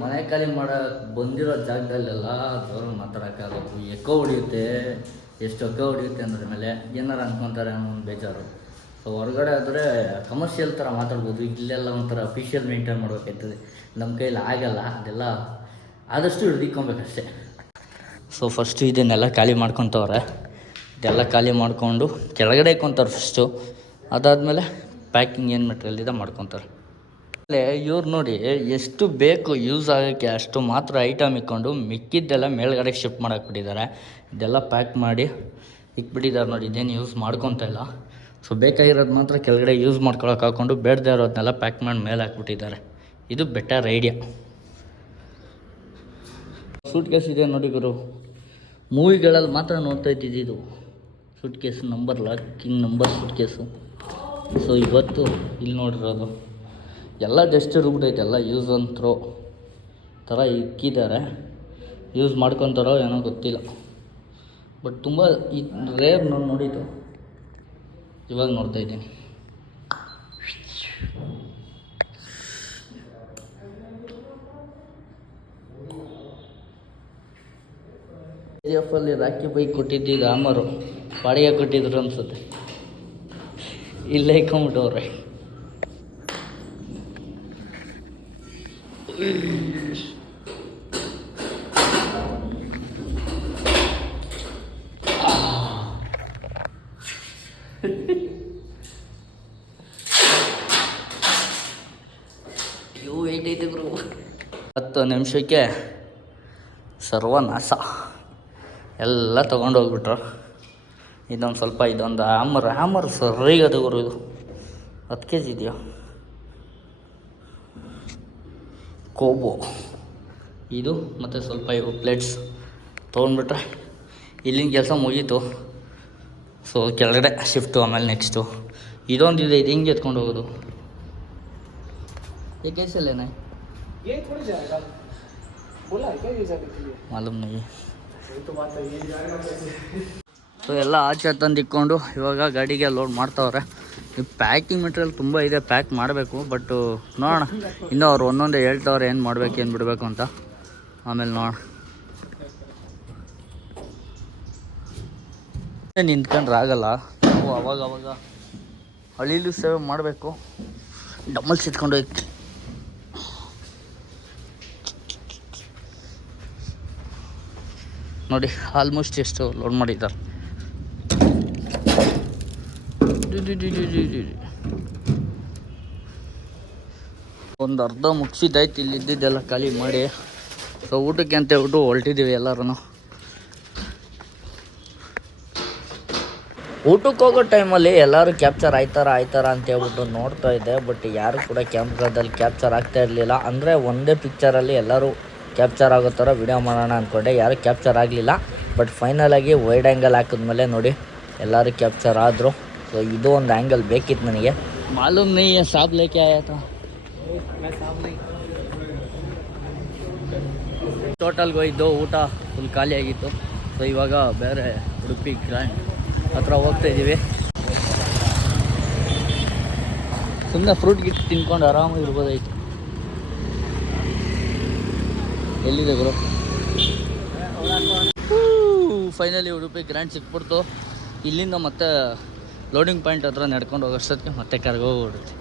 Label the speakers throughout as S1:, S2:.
S1: ಮನೆ ಖಾಲಿ ಮಾಡೋಕೆ ಬಂದಿರೋ ಜಾಗದಲ್ಲೆಲ್ಲ ಜೋರು ಮಾತಾಡೋಕ್ಕಾಗಬೇಕು ಎಕ್ಕೋ ಹೊಡಿಯುತ್ತೆ, ಎಷ್ಟು ಎಕ್ಕೋ ಹೊಡಿಯುತ್ತೆ ಅಂದ್ರ ಮೇಲೆ ಏನಾರು ಅನ್ಕೊಂತಾರೆ ಅನ್ನೋ ಒಂದು ಬೇಜಾರು. ಸೊ ಹೊರಗಡೆ ಆದರೆ ಕಮರ್ಷಿಯಲ್ ಥರ ಮಾತಾಡ್ಬೋದು. ಇಲ್ಲೆಲ್ಲ ಒಂಥರ ಅಫಿಷಿಯಲ್ ಮೇಂಟೈನ್ ಮಾಡಬೇಕಾಯ್ತದೆ ನಮ್ಮ ಕೈಯಲ್ಲಿ ಆಗಲ್ಲ, ಅದೆಲ್ಲ ಆದಷ್ಟು ಹಿಡ್ದಿಕ್ಕೊಬೇಕಷ್ಟೇ ಸೊ ಫಸ್ಟು ಇದನ್ನೆಲ್ಲ ಖಾಲಿ ಮಾಡ್ಕೊತವ್ರೆ. ಇದೆಲ್ಲ ಖಾಲಿ ಮಾಡಿಕೊಂಡು ಕೆಳಗಡೆ ಇಕ್ಕೊಂತಾರೆ ಫಸ್ಟು ಅದಾದಮೇಲೆ ಪ್ಯಾಕಿಂಗ್ ಏನು ಮೆಟೀರಿಯಲ್ ಇದೆ ಮಾಡ್ಕೊತಾರೆ ಇವ್ರು ನೋಡಿ ಎಷ್ಟು ಬೇಕು ಯೂಸ್ ಆಗೋಕ್ಕೆ ಅಷ್ಟು ಮಾತ್ರ ಐಟಮ್ ಇಕ್ಕೊಂಡು ಮಿಕ್ಕಿದ್ದೆಲ್ಲ ಮೇಲ್ಗಡೆ ಶಿಫ್ಟ್ ಮಾಡಾಕ್ಬಿಟ್ಟಿದ್ದಾರೆ ಇದೆಲ್ಲ ಪ್ಯಾಕ್ ಮಾಡಿ ಇಕ್ಬಿಟ್ಟಿದ್ದಾರೆ ನೋಡಿ, ಇದೇನು ಯೂಸ್ ಮಾಡ್ಕೊತ ಇಲ್ಲ. ಸೊ ಬೇಕಾಗಿರೋದು ಮಾತ್ರ ಕೆಳಗಡೆ ಯೂಸ್ ಮಾಡ್ಕೊಳಕ್ಕೆ ಹಾಕ್ಕೊಂಡು ಬೇಡದೇ ಇರೋದನ್ನೆಲ್ಲ ಪ್ಯಾಕ್ ಮಾಡಿ ಮೇಲೆ ಹಾಕ್ಬಿಟ್ಟಿದ್ದಾರೆ. ಇದು ಬೆಟರ್ ಐಡಿಯಾ ಸೂಟ್ ಕೇಸ್ ಇದೆ ನೋಡಿ ಗುರು. ಮೂವಿಗಳಲ್ಲಿ ಮಾತ್ರ ನೋಡ್ತಾ ಇದ್ದಿದ್ದು ಇದು. Suitcase number locking number suitcase so ಇವತ್ತು ಇಲ್ಲಿ ನೋಡಿರೋದು. ಎಲ್ಲ ಡಸ್ಟ್ ಇರ್ಬಿಟ್ಟೈತೆ ಎಲ್ಲ ಯೂಸ್ ಆನ್ ಥ್ರೋ ಥರ ಇಕ್ಕಿದ್ದಾರೆ. ಯೂಸ್ ಮಾಡ್ಕೊತಾರೋ ಏನೋ ಗೊತ್ತಿಲ್ಲ. ಬಟ್ ತುಂಬ ಈ ರೇರ್ ನಾನು ನೋಡಿದ್ದು. ಇವಾಗ ನೋಡ್ತಾ ಇದ್ದೀನಿ. ಜಿ ಎಫಲ್ಲಿ ರಾಕಿ ಬೈಕ್ ಕೊಟ್ಟಿದ್ದು ಆಮರು ಬಾಡಿಗೆ ಕೊಟ್ಟಿದ್ರು ಅನ್ಸುತ್ತೆ. ಇಲ್ಲೇ ಇಕ್ಕೊಂಬಿಟ್ಟವ್ರೆ ಇವು ವೆಯ್ಟ್ ಐತೆ ಗುರು ಹತ್ತು ನಿಮಿಷಕ್ಕೆ ಸರ್ವನಾಶ. ಎಲ್ಲ ತೊಗೊಂಡು ಹೋಗ್ಬಿಟ್ರು. ಇದೊಂದು ಸ್ವಲ್ಪ ಇದೊಂದು ಆಮರ್ ಆಮರ್ ಸರಿಗದು ಗುರು ಇದು. ಹತ್ತು ಕೆ ಜಿ ಇದೆಯಾ? ಕೋಬೋ ಇದು ಮತ್ತು ಸ್ವಲ್ಪ ಇವು ಪ್ಲೇಟ್ಸ್ ತೊಗೊಂಡ್ಬಿಟ್ರೆ ಇಲ್ಲಿನ ಕೆಲಸ ಮುಗೀತು ಸೊ ಕೆಳಗಡೆ ಶಿಫ್ಟು ಆಮೇಲೆ ನೆಕ್ಸ್ಟು ಇದೊಂದು ಇದೆ ಇದು ಹಿಂಗೆ ಎತ್ಕೊಂಡು ಹೋಗೋದು ये कैसे लेना है
S2: ये थोड़ी जाएगा बोला है क्या ये जाने के लिए
S1: मालूम नहीं
S2: वही तो बात है ये जाएगा कैसे
S1: ಸೊ ಎಲ್ಲ ಆಚೆ ತಂದು ಇಕ್ಕೊಂಡು ಇವಾಗ ಗಾಡಿಗೆ ಲೋಡ್ ಮಾಡ್ತಾವ್ರೆ ಈ ಪ್ಯಾಕಿಂಗ್ ಮೆಟೀರಿಯಲ್ ತುಂಬ ಇದೆ ಪ್ಯಾಕ್ ಮಾಡಬೇಕು ಬಟ್ ನೋಡೋಣ. ಇನ್ನೂ ಅವ್ರು ಒಂದೊಂದೇ ಹೇಳ್ತಾವ್ರೆ ಏನು ಮಾಡಬೇಕು, ಏನು ಬಿಡಬೇಕು ಅಂತ. ಆಮೇಲೆ ನೋಡೋಣ. ನಿಂತ್ಕೊಂಡ್ರೆ ಆಗಲ್ಲ. ನಾವು ಅವಾಗ ಅವಾಗ. ಹಳಿಲು ಸೇವೆ ಮಾಡಬೇಕು. ಡಮ್ಮಲ್ಸ್ ಇಟ್ಕೊಂಡು ಹೋಗಿ. ನೋಡಿ ಆಲ್ಮೋಸ್ಟ್ ಎಷ್ಟು ಲೋಡ್ ಮಾಡಿದ್ದಾರೆ. ಒಂದು ಅರ್ಧ ಮುಗಿಸಿದ್ದಾಯ್ತು, ಇಲ್ಲಿ ಇದ್ದಿದ್ದೆಲ್ಲ ಖಾಲಿ ಮಾಡಿ. ಸೊ ಊಟಕ್ಕೆ ಅಂತ ಹೇಳ್ಬಿಟ್ಟು ಹೊರಟಿದ್ದೀವಿ ಎಲ್ಲರೂ ಊಟಕ್ಕೆ ಹೋಗೋ ಟೈಮಲ್ಲಿ ಎಲ್ಲರೂ ಕ್ಯಾಪ್ಚರ್ ಆಯ್ತಾರ ಆಯ್ತಾರ ಅಂತ ಹೇಳ್ಬಿಟ್ಟು ನೋಡ್ತಾ ಇದ್ದೆ. ಬಟ್ ಯಾರು ಕೂಡ ಕ್ಯಾಮ್ರಾದಲ್ಲಿ ಕ್ಯಾಪ್ಚರ್ ಆಗ್ತಾ ಇರಲಿಲ್ಲ. ಅಂದರೆ ಒಂದೇ ಪಿಕ್ಚರಲ್ಲಿ ಎಲ್ಲರೂ ಕ್ಯಾಪ್ಚರ್ ಆಗೋ ಥರ ವಿಡಿಯೋ ಮಾಡೋಣ ಅಂದ್ಕೊಂಡೆ ಯಾರು ಕ್ಯಾಪ್ಚರ್ ಆಗಲಿಲ್ಲ. ಬಟ್ ಫೈನಲಾಗಿ ವೈಡ್ ಆ್ಯಂಗಲ್ ಹಾಕಿದ್ಮೇಲೆ ನೋಡಿ, ಎಲ್ಲರೂ ಕ್ಯಾಪ್ಚರ್ ಆದರು. ಸೊ ಇದು ಒಂದು ಆ್ಯಂಗಲ್ ಬೇಕಿತ್ತು ನನಗೆ. ಮಾಲೂಮ್ ನೀ ಸಾಬ್ ಲೇಕೆ ಆಯ್ತು ಟೋಟಲ್ಗೆ ಹೋಯ್ದು ಊಟ ಫುಲ್ ಖಾಲಿ ಆಗಿತ್ತು. ಸೊ ಇವಾಗ ಬೇರೆ ಉಡುಪಿ ಗ್ರ್ಯಾಂಡ್ ಹತ್ರ ಹೋಗ್ತಾ ಇದ್ದೀವಿ. ಸುಮ್ಮನೆ ಫ್ರೂಟ್ ಗಿಟ್ ತಿನ್ಕೊಂಡು ಆರಾಮಾಗಿ ಇರ್ಬೋದಾಯ್ತು. ಎಲ್ಲಿದೆ ಗುರು? ಫೈನಲಿ ಉಡುಪಿ ಗ್ರ್ಯಾಂಡ್ ಸಿಕ್ಬಿಡ್ತು. ಇಲ್ಲಿಂದ ಮತ್ತೆ ಲೋಡಿಂಗ್ ಪಾಯಿಂಟ್ ಹತ್ರ ನಡ್ಕೊಂಡು ಹೋಗೋಷ್ಟೊತ್ತಿಗೆ ಮತ್ತೆ ಕರ್ಗೋಗ್ಬಿಡುತ್ತೆ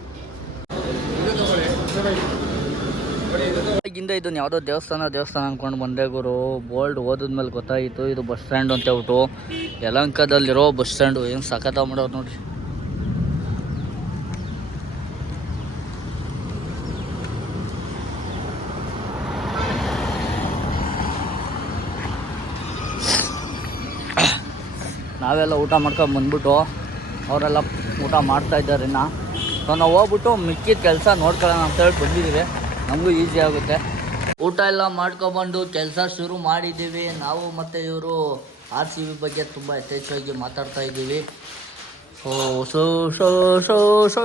S1: ಹಿಂದೆ ಇದನ್ನ ಯಾವುದೋ ದೇವಸ್ಥಾನ ದೇವಸ್ಥಾನ ಅಂದ್ಕೊಂಡು ಬಂದೆ ಗುರು. ಬೋಲ್ಡ್ ಓದಿದ್ಮೇಲೆ ಗೊತ್ತಾಯಿತು, ಇದು ಬಸ್ ಸ್ಟ್ಯಾಂಡ್ ಅಂತ ಹೇಳ್ಬಿಟ್ಟು. ಯಲಂಕದಲ್ಲಿರೋ ಬಸ್ ಸ್ಟ್ಯಾಂಡು ಏನು ಸಖತ್ತಾಗಿ ಮಾಡೋರು ನೋಡ್ರಿ. ನಾವೆಲ್ಲ ಊಟ ಮಾಡ್ಕೊಂಡು ಬಂದ್ಬಿಟ್ಟು ಅವರೆಲ್ಲ ಊಟ ಮಾಡ್ತಾ ಇದ್ದಾರೆ ಇನ್ನು. ಸೊ ನಾವು ಹೋಗ್ಬಿಟ್ಟು ಮಿಕ್ಕಿದ ಕೆಲಸ ನೋಡ್ಕೊಳ್ಳೋಣ ಅಂತ ಹೇಳಿ ಬಂದಿದ್ದೀವಿ. ನಮಗೂ ಈಸಿ ಆಗುತ್ತೆ. ಊಟ ಎಲ್ಲ ಮಾಡ್ಕೊಬಂದು ಕೆಲಸ ಶುರು ಮಾಡಿದ್ದೀವಿ. ನಾವು ಮತ್ತು ಇವರು ಆರ್ ಸಿ ಬಿ ಬಗ್ಗೆ ತುಂಬ ಯಥೇಚ್ಛವಾಗಿ ಮಾತಾಡ್ತಾ ಇದ್ದೀವಿ. ಓ so so so so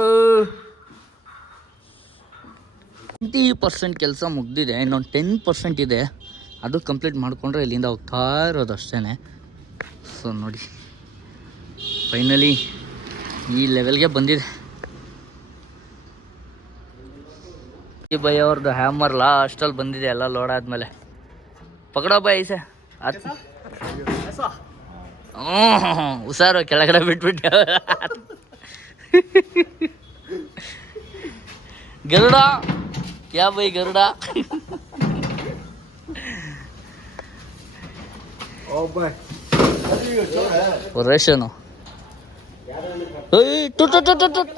S1: twenty percent ಕೆಲಸ ಮುಗ್ದಿದೆ. ಇನ್ನೊಂದು ಟೆನ್ ಪರ್ಸೆಂಟ್ ಇದೆ. ಅದು ಕಂಪ್ಲೀಟ್ ಮಾಡಿಕೊಂಡ್ರೆ ಇಲ್ಲಿಂದ ಹೋಗ್ತಾ ಇರೋದು ಅಷ್ಟೇ ಸೊ ನೋಡಿ. ಫೈನಲಿ ಈ ಲೆವೆಲ್ಗೆ ಬಂದಿದೆ. ಈ ಬೈ ಅವ್ರದ್ದು ಹ್ಯಾಮರ್ ಲಾಸ್ಟಲ್ಲಿ ಬಂದಿದೆ ಎಲ್ಲ ಲೋಡ್ ಆದ್ಮೇಲೆ. ಪಕಡೋ ಬೈ ಐಸೆ.
S2: ಹತ್ತು
S1: ಹ್ಞೂ ಹುಷಾರು ಕೆಳಗಡೆ ಬಿಟ್ಬಿಟ್ಟು. ಗರುಡ ಯಾ ಬೈ ಗರುಡ? ರೇಷನು
S3: તૂટ તૂટ તૂટ તૂટ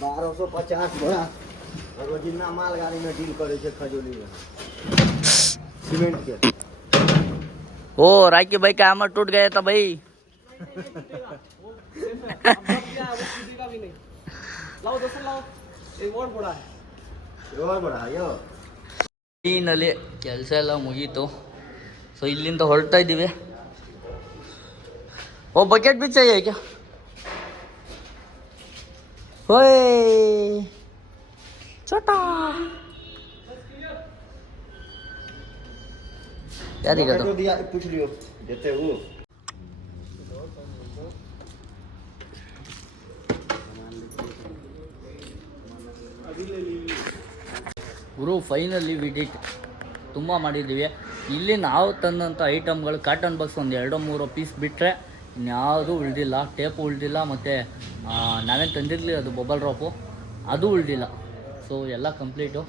S3: બારસો પચાસ ઘોડા રોજિંદા માલગાડી ને ડીલ કરે છે ખજોલી સિમેન્ટ કે
S2: ઓ રાકી ભાઈ કે આમાં તૂટ
S3: ગયા હતા ભાઈ
S1: ನಲ್ಲಿ ಕೆಲಸ ಎಲ್ಲ ಮುಗೀತು ಸೊ ಇಲ್ಲಿಂದ ಹೊರಡ್ತಾ ಇದ್ದೀವಿ ಓ ಬಕೆಟ್ ಬಿಚ್ಚ ಹೇಗೆ ಹೋಯ್ ಚೋಟಾ ಯಾರಿಗದು ಗುರು ಫೈನಲಿ ವಿಡಿಟ್ ತುಂಬ ಮಾಡಿದ್ದೀವಿ. ಇಲ್ಲಿ ನಾವು ತಂದಂಥ ಐಟಮ್ಗಳು ಕಾಟನ್ ಬಾಕ್ಸ್ ಒಂದು ಎರಡು ಮೂರು ಪೀಸ್ ಬಿಟ್ಟರೆ ಇನ್ಯಾವುದೂ ಉಳಿದಿಲ್ಲ. ಟೇಪು ಉಳಿದಿಲ್ಲ ಮತ್ತು ನಾವೇನು ತಂದಿರಲಿ, ಅದು ಬೊಬಲ್ ಡ್ರಾಪು ಅದು ಉಳಿದಿಲ್ಲ. ಸೊ ಎಲ್ಲ ಕಂಪ್ಲೀಟು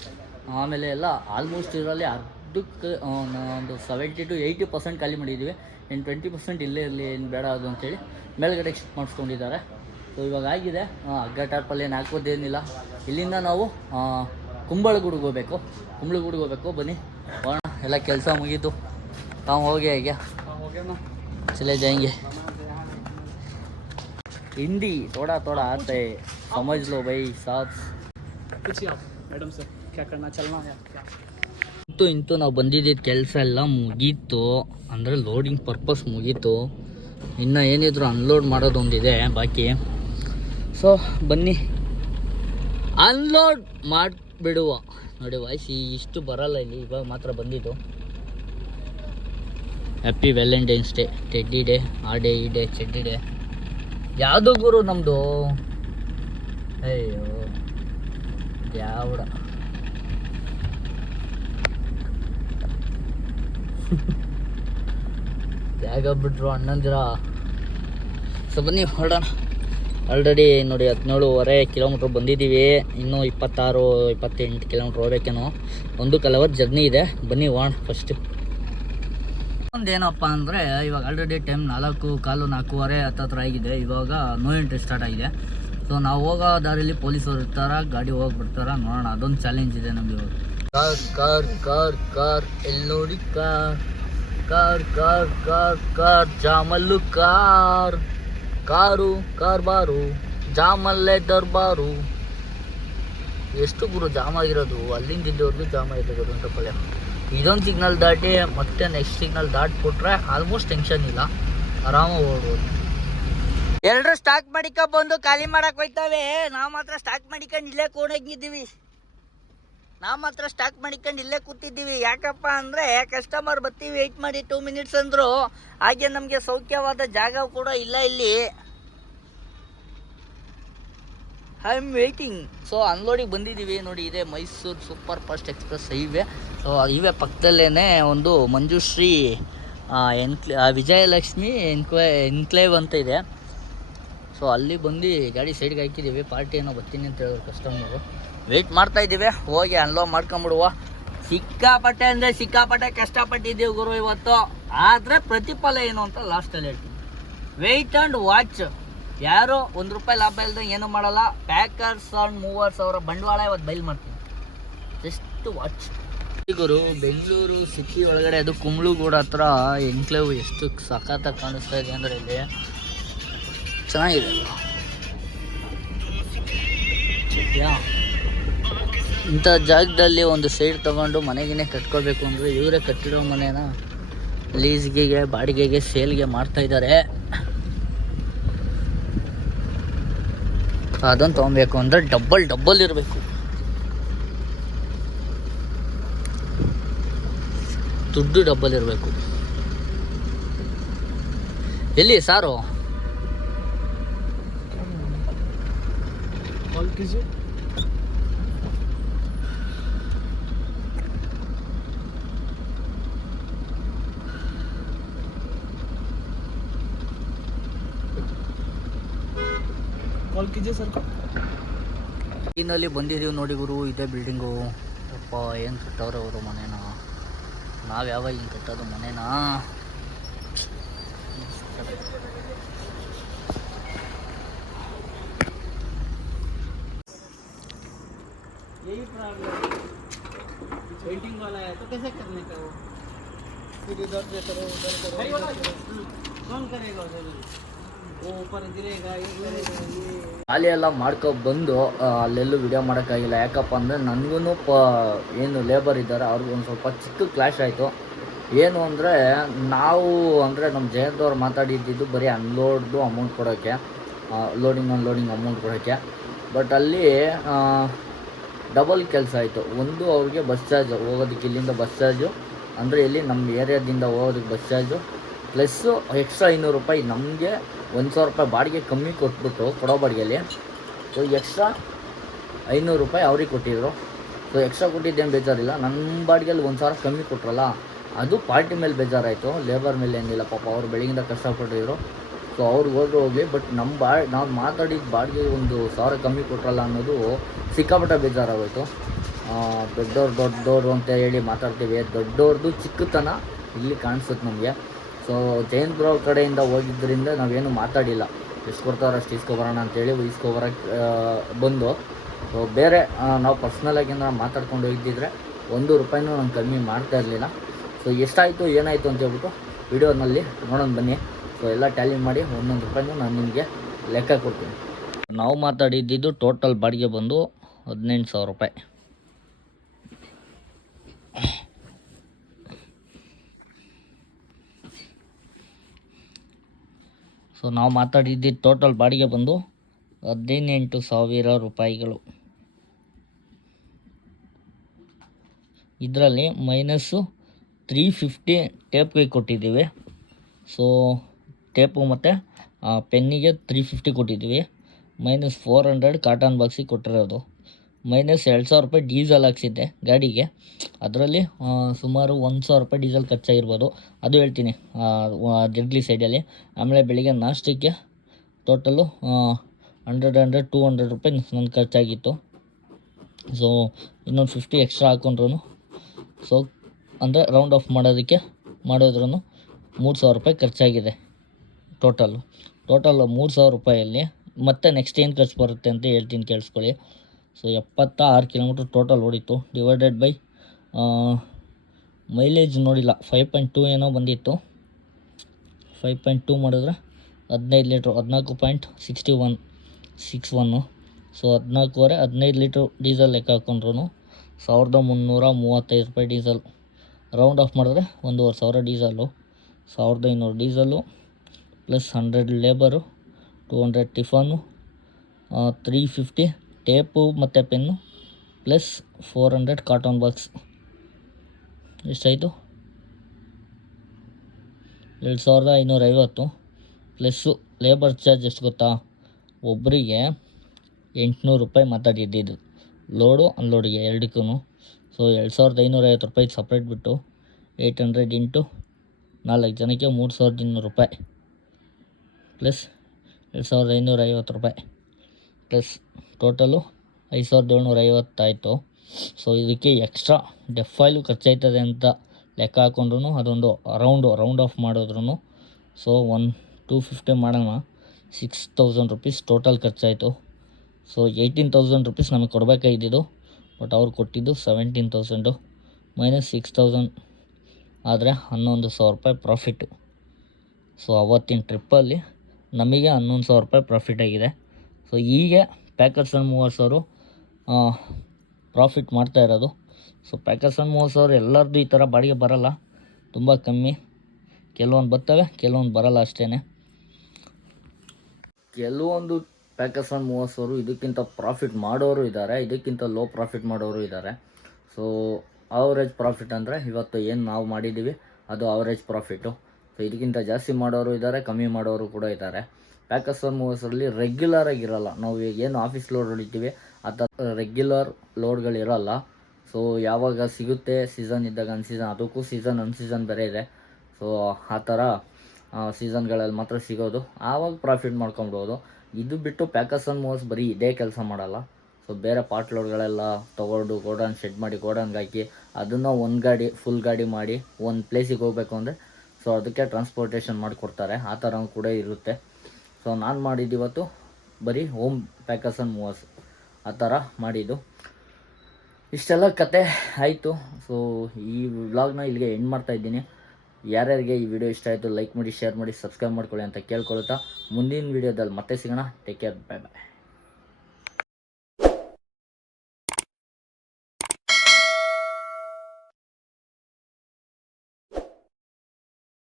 S1: ಆಮೇಲೆ ಎಲ್ಲ ಆಲ್ಮೋಸ್ಟ್ ಇದರಲ್ಲಿ ಅರ್ಧಕ್ಕೆ ಒಂದು ಸೆವೆಂಟಿ ಟು ಏಯ್ಟಿ ಪರ್ಸೆಂಟ್ ಖಾಲಿ ಮಾಡಿದ್ದೀವಿ. ಇನ್ನು ಟ್ವೆಂಟಿ ಪರ್ಸೆಂಟ್ ಇಲ್ಲೇ ಇರಲಿ, ಏನು ಬೇಡ ಅದು ಅಂತೇಳಿ ಮೇಲ್ಗಡೆ ಶಿಫ್ಟ್ ಮಾಡಿಸ್ಕೊಂಡಿದ್ದಾರೆ. ಸೊ ಇವಾಗ ಆಗಿದೆ. ಹಗ್ಗ ಟಾರ್ಪಲ್ಲಿ ಏನು ಹಾಕೋದೇನಿಲ್ಲ ಇಲ್ಲಿಂದ ನಾವು ಕುಂಬಳಗೂಡಿಗೆ ಹೋಗ್ಬೇಕು ಕುಂಬಳಗೂಡಿಗೆ ಹೋಗ್ಬೇಕು ಬನ್ನಿ. ಹೋಗೋಣ. ಎಲ್ಲ ಕೆಲಸ ಮುಗೀತು ನಾವು ಹೋಗಿ ಹೇಗೆ? ಚಲೇ ಜಾಯಂಗೆ
S2: ಹಿಂದಿ ತೋಡ ತೋಡ ಆತ ಸಮಜ್ಲೋ ಬೈ ಸಾಥ್ ಮೇಡಮ್ ಸರ್
S1: ಇಂತು ಇಂತು ನಾವು ಬಂದಿದ್ದಿದ್ದು ಕೆಲಸ ಎಲ್ಲ ಮುಗೀತು. ಅಂದರೆ ಲೋಡಿಂಗ್ ಪರ್ಪಸ್ ಮುಗೀತು. ಇನ್ನು ಏನಿದ್ರು ಅನ್ಲೋಡ್ ಮಾಡೋದೊಂದಿದೆ ಬಾಕಿ. ಸೊ ಬನ್ನಿ. ಅನ್ಲೋಡ್ ಮಾಡಿ ಮಾಡಿಬಿಡುವ ನೋಡಿ ವಾಯ್ಸ್ ಇಷ್ಟು ಬರಲ್ಲ ಇಲ್ಲಿ. ಇವಾಗ ಮಾತ್ರ ಬಂದಿದ್ದು. Happy Valentine's day teddy day ಆ ಡೇ ಈ ಡೇ ಚೆಡ್ಡಿ ಡೇ ಯಾವುದು ಗುರು ನಮ್ಮದು ಅಯ್ಯೋ ಯಾವಡ ಜಾಗ ಬಿಟ್ರು ಅಣ್ಣಂದಿರ. ಸೊ ಬನ್ನಿ, ಹೊರಡೋಣ. ಆಲ್ರೆಡಿ ನೋಡಿ ಹದಿನೇಳುವರೆ ಕಿಲೋಮೀಟ್ರ್ ಬಂದಿದ್ದೀವಿ. ಇನ್ನೂ ಇಪ್ಪತ್ತಾರು, ಇಪ್ಪತ್ತೆಂಟು ಕಿಲೋಮೀಟ್ರ್ ಹೋಗ್ಬೇಕೇನೋ. ಒಂದು ಕಲವರ್ ಜರ್ನಿ ಇದೆ. ಬನ್ನಿ ಹೋಗೋಣ ಫಸ್ಟ್ ಒಂದೇನಪ್ಪ ಅಂದರೆ, ಇವಾಗ ಆಲ್ರೆಡಿ ಟೈಮ್ ನಾಲ್ಕು, ಕಾಲು ನಾಲ್ಕೂವರೆ ಹತ್ತತ್ರ ಆಗಿದೆ. ಇವಾಗ ನೋ ಎಂಟ್ರಿ ಸ್ಟಾರ್ಟ್ ಆಗಿದೆ. ಸೊ ನಾವು ಹೋಗೋ ದಾರಿಲಿ ಪೊಲೀಸರು ಇರ್ತಾರ, ಗಾಡಿ ಹೋಗ್ಬಿಡ್ತಾರ ನೋಡೋಣ, ಅದೊಂದು ಚಾಲೆಂಜ್ ಇದೆ ನಮಗೆ ಇವಾಗ. ಕಾರ್ ಕಾರ್ ಕಾರ್ ಕಾರ್ ಎಲ್ಲಿ ನೋಡಿ car car car car car ಜಾಮಲ್ಲು car car, ಕಾರ್ಬಾರು, ಜಾಮಲ್ಲೇ ದರ್ಬಾರು. ಎಷ್ಟು ಗುರು ಜಾಮ್ ಆಗಿರೋದು ಅಲ್ಲಿಂದ ಇಲ್ಲಿವರೆಗೂ ಜಾಮ್ ಆಗಿರೋದು ಗಂಟಪಲ್ಯ ಇದೊಂದು ಸಿಗ್ನಲ್ ದಾಟಿ ಮತ್ತೆ ನೆಕ್ಸ್ಟ್ ಸಿಗ್ನಲ್ ದಾಟ್ಬಿಟ್ರೆ ಆಲ್ಮೋಸ್ಟ್ ಟೆನ್ಷನ್ ಇಲ್ಲ. ಆರಾಮಾಗಿ ಓಡ್ಬೋದು ಎಲ್ಲರೂ ಸ್ಟಾಕ್ ಮಾಡಿಕ ಬಂದು ಖಾಲಿ ಮಾಡಕ್ ಹೋಯ್ತಾವೆ. ನಾವು ಮಾತ್ರ ಸ್ಟಾಕ್ ಮಾಡಿಕೊಂಡು ಇಲ್ಲೇ ಕೋಣಗಿದ್ದೀವಿ ನಾವು ಮಾತ್ರ ಸ್ಟಾಕ್ ಮಾಡಿಕೊಂಡು ಇಲ್ಲೇ ಕೂತಿದ್ದೀವಿ. ಯಾಕಪ್ಪ ಅಂದರೆ ಕಸ್ಟಮರ್ ಬರ್ತೀವಿ ವೆಯ್ಟ್ ಮಾಡಿ ಟೂ ಮಿನಿಟ್ಸ್ ಅಂದರು. ಹಾಗೆ ನಮಗೆ ಸೌಖ್ಯವಾದ ಜಾಗ ಕೂಡ ಇಲ್ಲ ಇಲ್ಲಿ. ಐ ಆಮ್ ವೇಟಿಂಗ್ ಸೊ ಅನ್ಲೋಡಿಗೆ ಬಂದಿದ್ದೀವಿ. ನೋಡಿ, ಇದೆ Mysuru super fast express highway so highway ಪಕ್ಕದಲ್ಲೇ ಒಂದು Manjushree enclave Vijayalakshmi enclave enclave ಅಂತ ಇದೆ. ಸೊ ಅಲ್ಲಿ ಬಂದು ಗಾಡಿ ಸೈಡ್ಗೆ ಹಾಕಿದ್ದೀವಿ. ಪಾರ್ಟಿ ಏನೋ ಬರ್ತೀನಿ ಅಂತ ಹೇಳಿದ್ರು ಕಸ್ಟಮರು ವೆಯ್ಟ್ ಮಾಡ್ತಾ ಇದ್ದೀವಿ. ಹೋಗಿ ಅನ್ಲೋ ಮಾಡ್ಕೊಂಬಿಡುವ ಸಿಕ್ಕಾಪಟ್ಟೆ ಅಂದರೆ ಸಿಕ್ಕಾಪಟ್ಟೆ ಕಷ್ಟಪಟ್ಟಿದ್ದೀವಿ ಗುರು ಇವತ್ತು. ಆದರೆ ಪ್ರತಿಫಲ ಏನು ಅಂತ ಲಾಸ್ಟಲ್ಲಿ ಹೇಳ್ತೀನಿ. ವೆಯ್ಟ್ ಆ್ಯಂಡ್ ವಾಚ್ ಯಾರು ಒಂದು ರೂಪಾಯಿ ಲಾಭ ಇಲ್ಲದೆ ಏನು ಮಾಡಲ್ಲ. ಪ್ಯಾಕರ್ಸ್ ಆ್ಯಂಡ್ ಮೂವರ್ಸ್ ಅವರ ಬಂಡವಾಳ ಇವತ್ತು ಬೈಲ್ ಮಾಡ್ತೀನಿ. ಜಸ್ಟ್ ವಾಚ್ ಗುರು ಬೆಂಗಳೂರು ಸಿಟಿ ಒಳಗಡೆ ಅದು ಕುಂಬ್ಳಗೂಡ ಹತ್ರ ಎನ್ಕ್ಲೇವ್ ಎಷ್ಟು ಸಖತ್ತಾಗಿ ಕಾಣಿಸ್ತಾ ಇದೆ ಅಂದರೆ ಇಲ್ಲಿ ಚೆನ್ನಾಗಿದೆ ಇಂಥ ಜಾಗದಲ್ಲಿ ಒಂದು ಸೈಡ್ ತೊಗೊಂಡು ಮನೆಗೆನೆ ಕಟ್ಕೋಬೇಕು ಅಂದರೆ ಇವರೇ ಕಟ್ಟಿರೋ ಮನೇನ ಲೀಸ್ಗೆ, ಬಾಡಿಗೆಗೆ, ಸೇಲ್ಗೆ ಮಾಡ್ತಾ ಇದ್ದಾರೆ. ಅದನ್ನು ತೊಗೊಬೇಕು ಅಂದರೆ ಡಬ್ಬಲ್ ಡಬ್ಬಲ್ ಇರಬೇಕು. ದುಡ್ಡು ಡಬ್ಬಲ್ ಇರಬೇಕು. ಎಲ್ಲಿ ಸಾರು?
S2: कॉल कीजिए कॉल कीजिए सर को
S1: ಇನ್ನಲ್ಲಿ ಬಂದಿದ್ದೀವಿ ನೋಡಿ ಗುರು ಇದೇ ಬಿಲ್ಡಿಂಗು ಅಪ್ಪ ಏನು ಕಟ್ಟವ್ರೆ ಅವರು ಮನೇನ ನಾವು ಯಾವಾಗ ಹಿಂಗೆ ಕಟ್ಟೋದು ಮನೇನ
S2: यही प्रॉब्लम पेंटिंग वाला है तो कैसे करने का वो फिर इधर से करो उधर करो भाई वाला कौन करेगा उधर
S1: ಖಾಲಿ ಎಲ್ಲ ಮಾಡ್ಕೊ ಬಂದು ಅಲ್ಲೆಲ್ಲೂ ವಿಡಿಯೋ ಮಾಡೋಕ್ಕಾಗಿಲ್ಲ. ಯಾಕಪ್ಪ ಅಂದರೆ ನನಗೂ ಪ, ಏನು ಲೇಬರ್ ಇದ್ದಾರೆ, ಅವ್ರಿಗೂ ಒಂದು ಸ್ವಲ್ಪ ಚಿಕ್ಕ ಕ್ಲಾಶ್ ಆಯಿತು. ಏನು ಅಂದರೆ, ನಾವು ಅಂದರೆ ನಮ್ಮ ಜಯಂತವ್ರು ಮಾತಾಡಿದ್ದಿದ್ದು ಬರೀ ಅನ್ಲೋಡ್ದು ಅಮೌಂಟ್ ಕೊಡೋಕ್ಕೆ ಲೋಡಿಂಗ್ ಅನ್ಲೋಡಿಂಗ್ ಅಮೌಂಟ್ ಕೊಡೋಕ್ಕೆ ಬಟ್ ಅಲ್ಲಿ ಡಬಲ್ ಕೆಲಸ ಆಯಿತು. ಒಂದು ಅವ್ರಿಗೆ ಬಸ್ ಚಾರ್ಜು ಹೋಗೋದಕ್ಕೆ ಇಲ್ಲಿಂದ ಬಸ್ ಚಾರ್ಜು ಅಂದರೆ ಇಲ್ಲಿ ನಮ್ಮ ಏರಿಯಾದಿಂದ ಹೋಗೋದಕ್ಕೆ ಬಸ್ ಚಾರ್ಜು ಪ್ಲಸ್ಸು ಎಕ್ಸ್ಟ್ರಾ ಇನ್ನೂರು ರೂಪಾಯಿ ನಮಗೆ ಒಂದು ಸಾವಿರ ರೂಪಾಯಿ ಬಾಡಿಗೆ ಕಮ್ಮಿ ಕೊಟ್ಬಿಟ್ಟು ಕೊಡೋ ಬಾಡಿಗೆಯಲ್ಲಿ ಸೊ ಎಕ್ಸ್ಟ್ರಾ ಐನೂರು ರೂಪಾಯಿ ಅವ್ರಿಗೆ ಕೊಟ್ಟಿದ್ರು. ಸೊ ಎಕ್ಸ್ಟ್ರಾ ಕೊಟ್ಟಿದ್ದೇನು ಬೇಜಾರಿಲ್ಲ. ನಮ್ಮ ಬಾಡಿಗೆಯಲ್ಲಿ ಒಂದು ಸಾವಿರ ಕಮ್ಮಿ ಕೊಟ್ರಲ್ಲ, ಅದು ಪಾರ್ಟಿ ಮೇಲೆ ಬೇಜಾರಾಯಿತು. ಲೇಬರ್ ಮೇಲೆ ಏನಿಲ್ಲ, ಪಾಪ ಅವ್ರು ಬೆಳಗಿಂದ ಕಷ್ಟಪಟ್ಟಿದ್ರು. ಸೊ ಅವ್ರು ಹೋದ್ರು ಹೋಗಲಿ ಬಟ್ ನಮ್ಮ ಬಾ, ನಾವು ಮಾತಾಡಿದ ಬಾಡಿಗೆ ಒಂದು ಸಾವಿರ ಕಮ್ಮಿ ಕೊಟ್ರಲ್ಲ ಅನ್ನೋದು ಸಿಕ್ಕಾಪಟ್ಟೆ ಬೇಜಾರಾಗೋಯ್ತು. ದೊಡ್ಡವ್ರು ದೊಡ್ಡವರು ಅಂತ ಹೇಳಿ ಮಾತಾಡ್ತೀವಿ. ದೊಡ್ಡವ್ರದ್ದು ಚಿಕ್ಕತನ ಇಲ್ಲಿ ಕಾಣಿಸುತ್ತೆ ನಮಗೆ. ಸೊ ಜೈನ್ ಬ್ರೋ ಕಡೆಯಿಂದ ಹೋಗಿದ್ದರಿಂದ ನಾವೇನು ಮಾತಾಡಿಲ್ಲ. ಎಷ್ಟು ಕೊಡ್ತಾರೋ ಅಷ್ಟು ಇಸ್ಕೊಬರೋಣ ಅಂತೇಳಿ ಇಸ್ಕೊಬರಕ್ಕೆ ಬಂದು. ಸೊ ಬೇರೆ ನಾವು ಪರ್ಸ್ನಲಾಗಿ ನಾವು ಮಾತಾಡ್ಕೊಂಡು ಹೋಗಿದ್ದಿದ್ರೆ ಒಂದು ರೂಪಾಯಿನೂ ನಾನು ಕಮ್ಮಿ ಮಾಡ್ತಾ ಇರಲಿಲ್ಲ. ಸೊ ಎಷ್ಟಾಯಿತು, ಏನಾಯಿತು ಅಂತ ಹೇಳ್ಬಿಟ್ಟು ವಿಡಿಯೋನಲ್ಲಿ ನೋಡೋಣ ಬನ್ನಿ. ಸೊ ಎಲ್ಲ ಟ್ಯಾಲಿ ಮಾಡಿ ಒಂದೊಂದು ರೂಪಾಯಿನೂ ನಾನು ನಿಮಗೆ ಲೆಕ್ಕ ಕೊಡ್ತೀನಿ. ನಾವು ಮಾತಾಡಿದ್ದು ಟೋಟಲ್ ಬಾಡಿಗೆ ಬಂದು ಹದಿನೆಂಟು ಸಾವಿರ ರೂಪಾಯಿ. ಸೊ ನಾವು ಮಾತಾಡಿದ್ದು ಟೋಟಲ್ ಬಾಡಿಗೆ ಬಂದು ಹದಿನೆಂಟು ಸಾವಿರ ರೂಪಾಯಿಗಳು. ಇದರಲ್ಲಿ ಮೈನಸ್ಸು ತ್ರೀ ಫಿಫ್ಟಿ ಟೇಪ್ಗೆ ಕೊಟ್ಟಿದ್ದೀವಿ. ಸೊ ಟೇಪು ಮತ್ತು ಪೆನ್ನಿಗೆ ತ್ರೀ ಫಿಫ್ಟಿ ಕೊಟ್ಟಿದ್ದೀವಿ. ಮೈನಸ್ ಫೋರ್ ಹಂಡ್ರೆಡ್ ಕಾಟನ್ ಬಾಕ್ಸಿಗೆ ಕೊಟ್ಟಿರೋದು. ಮೈನಸ್ ಎರಡು ಸಾವಿರ ರೂಪಾಯಿ ಡೀಸೆಲ್ ಹಾಕ್ಸಿದ್ದೆ ಗಾಡಿಗೆ. ಅದರಲ್ಲಿ ಸುಮಾರು ಒಂದು ಸಾವಿರ ರೂಪಾಯಿ ಡೀಸೆಲ್ ಖರ್ಚಾಗಿರ್ಬೋದು. ಅದು ಹೇಳ್ತೀನಿ ಜಡ್ಲಿ ಸೈಡಲ್ಲಿ. ಆಮೇಲೆ ಬೆಳಿಗ್ಗೆ ನಾಷ್ಟಕ್ಕೆ total hundred hundred two hundred ರೂಪಾಯಿ ನನ್ನ ಖರ್ಚಾಗಿತ್ತು. ಸೊ ಇನ್ನೊಂದು ಫಿಫ್ಟಿ ಎಕ್ಸ್ಟ್ರಾ ಹಾಕ್ಕೊಂಡ್ರು ಸೊ ಅಂದರೆ ರೌಂಡ್ ಆಫ್ ಮಾಡೋದಕ್ಕೆ ಮಾಡಿದ್ರೂ ಮೂರು ಸಾವಿರ ರೂಪಾಯಿ ಖರ್ಚಾಗಿದೆ ಟೋಟಲು ಟೋಟಲ್ ಮೂರು ಸಾವಿರ ರೂಪಾಯಲ್ಲಿ ಮತ್ತೆ ನೆಕ್ಸ್ಟ್ ಏನು ಖರ್ಚು ಬರುತ್ತೆ ಅಂತ ಹೇಳ್ತೀನಿ, ಕೇಳಿಸ್ಕೊಳ್ಳಿ. ಸೊ ಎಪ್ಪತ್ತ ಆರು ಕಿಲೋಮೀಟ್ರ್ ಟೋಟಲ್ ಓಡಿತ್ತು ಡಿವೈಡೆಡ್ ಬೈ ಮೈಲೇಜ್ ನೋಡಿಲ್ಲ. ಫೈವ್ ಪಾಯಿಂಟ್ ಟೂ ಏನೋ ಬಂದಿತ್ತು. ಫೈವ್ ಪಾಯಿಂಟ್ ಟೂ ಮಾಡಿದ್ರೆ ಹದಿನೈದು ಲೀಟ್ರು ಹದಿನಾಲ್ಕು point sixty one six one so ಹದಿನಾಲ್ಕೂವರೆ ಹದಿನೈದು ಲೀಟ್ರ್ ಡೀಸೆಲ್ ಲೆಕ್ಕ ಹಾಕ್ಕೊಂಡ್ರು ಸಾವಿರದ ಮುನ್ನೂರ ಮೂವತ್ತೈದು ರೂಪಾಯಿ ಡೀಸೆಲ್ ರೌಂಡ್ ಆಫ್ ಮಾಡಿದ್ರೆ ಒಂದೂವರೆ ಸಾವಿರ ಡೀಸೆಲ್ಲು ಸಾವಿರದ ಇನ್ನೂರು diesel plus hundred labour two hundred tiffin three fifty tape ಮತ್ತು pen plus four hundred cotton box. ಎಷ್ಟಾಯಿತು? ಎರಡು ಸಾವಿರದ ಐನೂರ ಐವತ್ತು. ಪ್ಲಸ್ಸು ಲೇಬರ್ ಚಾರ್ಜ್ ಎಷ್ಟು ಗೊತ್ತಾ? ಒಬ್ಬರಿಗೆ ಎಂಟುನೂರು ರೂಪಾಯಿ ಮಾತಾಡಿದ್ದಿದ್ದು ಲೋಡು, ಅನ್ಲೋಡಿಗೆ ಎರಡಕ್ಕೂ ಸೊ ಎರಡು ಸಾವಿರದ ಐನೂರ ಐವತ್ತು ರೂಪಾಯಿ ಸಪ್ರೇಟ್ ಬಿಟ್ಟು ಏಯ್ಟ್ ಹಂಡ್ರೆಡ್ ಇಂಟು ನಾಲ್ಕು ಜನಕ್ಕೆ ಮೂರು ಸಾವಿರದ ಇನ್ನೂರು ರೂಪಾಯಿ. ಪ್ಲಸ್ ಎರಡು ಸಾವಿರದ ಐನೂರ ಐವತ್ತು ರೂಪಾಯಿ. ಪ್ಲಸ್ ಟೋಟಲು ಐದು ಸಾವಿರದ ಏಳ್ನೂರ ಐವತ್ತಾಯಿತು ಸೊ ಇದಕ್ಕೆ ಎಕ್ಸ್ಟ್ರಾ ಡೆಫಾಯ್ಲು ಖರ್ಚಾಯ್ತದೆ ಅಂತ ಲೆಕ್ಕ ಹಾಕೊಂಡ್ರು ಅದೊಂದು ರೌಂಡು ರೌಂಡ್ ಆಫ್ ಮಾಡಿದ್ರು ಸೊ ಒನ್ ಟೂ ಫಿಫ್ಟಿ ಮಾಡೋಣ. ಸಿಕ್ಸ್ ತೌಸಂಡ್ ರುಪೀಸ್ ಟೋಟಲ್ ಖರ್ಚಾಯಿತು. ಸೊ ಏಯ್ಟೀನ್ ತೌಸಂಡ್ ರುಪೀಸ್ ನಮಗೆ ಕೊಡಬೇಕಾಗಿದ್ದು ಬಟ್ ಅವ್ರು ಕೊಟ್ಟಿದ್ದು seventeen thousand minus six thousand ಆದರೆ ಹನ್ನೊಂದು ಸಾವಿರ ರೂಪಾಯಿ ಪ್ರಾಫಿಟ್ಟು ಸೊ ಅವತ್ತಿನ ಟ್ರಿಪ್ಪಲ್ಲಿ ನಮಗೆ ಹನ್ನೊಂದು ಸಾವಿರ ರೂಪಾಯಿ ಪ್ರಾಫಿಟ್ ಆಗಿದೆ. ಸೊ ಹೀಗೆ ಪ್ಯಾಕರ್ಸ್ ಮೂವರ್ಸ್ ಅವರು ಪ್ರಾಫಿಟ್ ಮಾಡ್ತಾ ಇರೋದು. ಸೊ ಪ್ಯಾಕರ್ಸ್ ಮೂವರ್ಸ್ ಅವರು ಎಲ್ಲರದ್ದು ಈ ಥರ ಬಾಡಿಗೆ ಬರಲ್ಲ. ತುಂಬ ಕಮ್ಮಿ. ಕೆಲವೊಂದು ಬರ್ತವೆ, ಕೆಲವೊಂದು ಬರಲ್ಲ ಅಷ್ಟೇ ಕೆಲವೊಂದು ಪ್ಯಾಕರ್ಸ್ ಮೂವರ್ಸ್ ಅವರು ಇದಕ್ಕಿಂತ ಪ್ರಾಫಿಟ್ ಮಾಡೋರು ಇದ್ದಾರೆ ಇದಕ್ಕಿಂತ ಲೋ ಪ್ರಾಫಿಟ್ ಮಾಡೋರು ಇದ್ದಾರೆ ಸೊ ಅವರೇಜ್ ಪ್ರಾಫಿಟ್ ಅಂದರೆ ಇವತ್ತು ಏನು ನಾವು ಮಾಡಿದ್ದೀವಿ ಅದು ಅವರೇಜ್ ಪ್ರಾಫಿಟ್ಟು ಸೊ ಇದಕ್ಕಿಂತ ಜಾಸ್ತಿ ಮಾಡೋರು ಇದ್ದಾರೆ ಕಮ್ಮಿ ಮಾಡೋರು ಕೂಡ ಇದ್ದಾರೆ ಪ್ಯಾಕರ್ಸ್ ಆರ್ ಮೂವರ್ಸಲ್ಲಿ ರೆಗ್ಯುಲರ್ ಆಗಿರಲ್ಲ ನಾವು ಏನು ಆಫೀಸ್ ಲೋಡ್ ಹೊಡಿತೀವಿ, ಆ ಥರ ರೆಗ್ಯುಲರ್ ಲೋಡ್ಗಳಿರಲ್ಲ ಸೊ ಯಾವಾಗ ಸಿಗುತ್ತೆ ಸೀಸನ್ ಇದ್ದಾಗ ಅನ್ಸೀಸನ್ ಅದಕ್ಕೂ ಸೀಸನ್ ಅನ್ಸೀಸನ್ ಬೇರೆ ಇದೆ. ಸೊ ಆ ಥರ ಸೀಸನ್ಗಳಲ್ಲಿ ಮಾತ್ರ ಸಿಗೋದು. ಆವಾಗ ಪ್ರಾಫಿಟ್ ಮಾಡ್ಕೊಂಬಿಡ್ಬೋದು ಇದು ಬಿಟ್ಟು ಪ್ಯಾಕಸನ್ ಮೂವರ್ಸ್ ಬರೀ ಇದೇ ಕೆಲಸ ಮಾಡಲ್ಲ. ಸೊ ಬೇರೆ ಪಾರ್ಟ್ ಲೋಡ್ಗಳೆಲ್ಲ ತೊಗೊಂಡು ಗೋಡನ್ ಶೆಡ್ ಮಾಡಿ ಗೋಡನ್ಗೆ ಹಾಕಿ, ಅದನ್ನು ಒಂದು ಗಾಡಿ ಫುಲ್ ಗಾಡಿ ಮಾಡಿ, ಒಂದು ಪ್ಲೇಸಿಗೆ ಹೋಗಬೇಕು ಅಂದರೆ ಸೊ ಅದಕ್ಕೆ ಟ್ರಾನ್ಸ್ಪೋರ್ಟೇಷನ್ ಮಾಡಿಕೊಡ್ತಾರೆ. ಆ ಥರ ಕೂಡ ಇರುತ್ತೆ. ಸೊ ನಾನು ಮಾಡಿದ್ದು ಇವತ್ತು ಬರೀ ಹೋಮ್ ಅಂಡ್ ಮೂವರ್ಸ್ ಆ ಥರ ಮಾಡಿದ್ದು. ಇಷ್ಟೆಲ್ಲ ಕತೆ ಆಯಿತು. ಸೊ ಈ ವ್ಲಾಗ್ನ ಇಲ್ಲಿಗೆ ಎಂಡ್ ಮಾಡ್ತಾ ಇದ್ದೀನಿ. ಯಾರ್ಯಾರಿಗೆ ಈ ವಿಡಿಯೋ ಇಷ್ಟ ಆಯಿತು ಲೈಕ್ ಮಾಡಿ ಶೇರ್ ಮಾಡಿ ಸಬ್ಸ್ಕ್ರೈಬ್ ಮಾಡ್ಕೊಳ್ಳಿ ಅಂತ ಕೇಳ್ಕೊಳ್ತಾ ಮುಂದಿನ ವಿಡಿಯೋದಲ್ಲಿ ಮತ್ತೆ ಸಿಗೋಣ. ಟೇಕ್ ಕೇರ್ ಬಾಯ್ ಬಾಯ್